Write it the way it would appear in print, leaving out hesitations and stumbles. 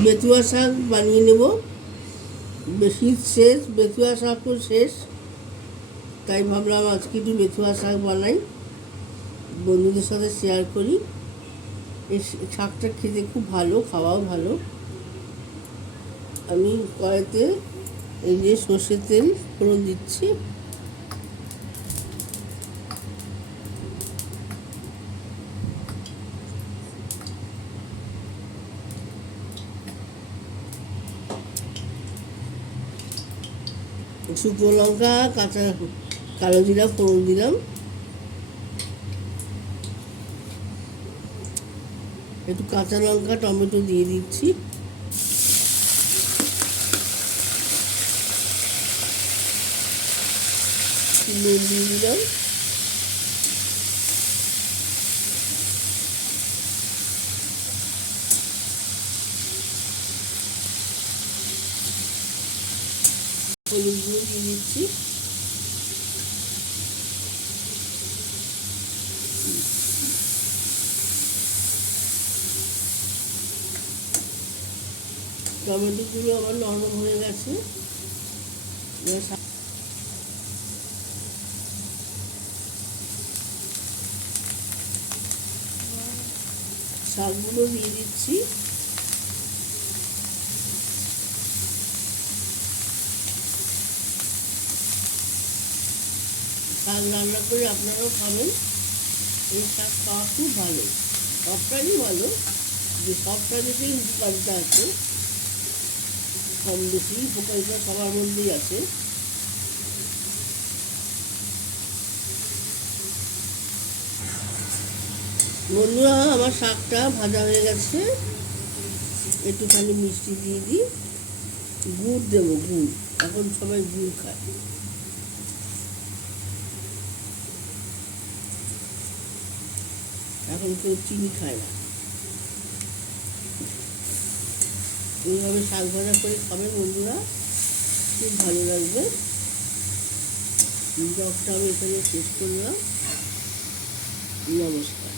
বেতুয়া শাক বানিয়ে নেব। শীত শেষ, বেতুয়া শাকও শেষ, তাই ভাবলাম আজকে একটু বেতুয়া শাক বানাই, বন্ধুদের সাথে শেয়ার করি। এই শাকটা খেতে খুব ভালো, খাওয়াও ভালো। আমি কড়াইতে এই যে সর্ষের তেল ফোড়ন দিচ্ছি। শুকনো লঙ্কা, কাঁচা কালো জিরা ফোড়ন দিলাম। একটু কাঁচা লঙ্কা টমেটো দিয়ে দিচ্ছি। নুন দিয়ে দিলাম। হলুদ গুঁড়ো দিয়ে দিচ্ছি। টমেটোগুলো আবার নরম হয়ে গেছে। শাকগুলো দিয়ে দিচ্ছি। শাক রান্না করে আপনারাও খাবেন। এই শাক খাওয়া খুব ভালো, সব শাকই ভালো, যে সব শাকেতেই উপকারিতা আছে, কম বেশি উপকারিতা সবার মধ্যেই আছে। বন্ধুরা, আমার শাকটা ভাজা হয়ে গেছে। একটুখানি মিষ্টি দিয়ে দিই, গুড় দেবো, গুড়, এখন সবাই গুড় খায়, এখন কেউ চিনি খায় না। এইভাবে শাক ভাজা করে খাবে বন্ধুরা, খুব ভালো লাগবে। ব্লগটা আমি এখানে শেষ করলাম। নমস্কার।